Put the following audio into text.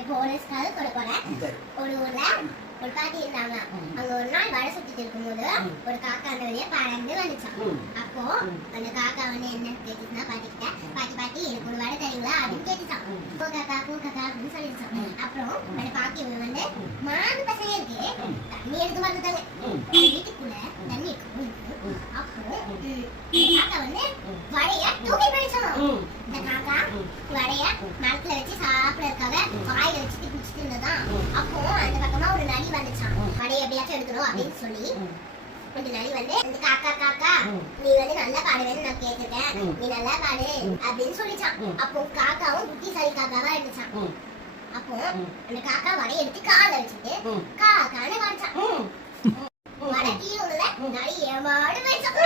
இப்போ ஒரு கதை சொல்ல போறேன். ஒரு ஊர்ல ஒரு பாட்டி இருந்தாங்க. அங்க ஒரு நாள் வடை சுத்திட்டு இருக்கும்போது ஒரு காக்கா அந்த வழியா பறந்து வந்துச்சான். அப்போ அந்த காக்கா வந்து என்ன கேட்டுச்சுன்னா பாட்டி கிட்ட, பாட்டி எனக்கு ஒரு வடை தரீங்களா அப்படின்னு கேட்டுச்சான். பூ காக்கா அப்படின்னு சொல்லிடுச்சான். அப்புறம் அந்த பாட்டி வந்து மாடு பசங்க இருக்கு தண்ணி எடுத்து வந்துட்டாங்க. வீட்டுக்குள்ள தண்ணி இருக்கு. அப்போ காக்கா வந்து வடைய தூக்கி போயிடுச்சான். இந்த காக்கா வடைய மரத்துல வச்சு சாப்பிடறதுக்காக வாயில வச்சுட்டு குடிச்சிட்டு இருந்ததான். அப்போ அந்த பக்கமா ஒரு நரி வந்துச்சான். வடைய எப்படியாச்சும் எடுக்கணும் அப்படின்னு சொல்லி அந்த நரி வந்து இந்த காக்கா நீ வந்து நல்லா பாடுவேன்னு நான் கேட்டுட்டேன், நீ நல்லா பாடு அப்படின்னு சொல்லிச்சான். அப்போ காக்காவும் புத்திசாலி காக்காவா இருந்துச்சான். அப்போ அந்த காக்கா வடைய எடுத்து கால வச்சுட்டு காக்கான்னு காய்ச்சான். வடை கீழே உள்ள நரி ஏமாடு போயிடுச்சான்.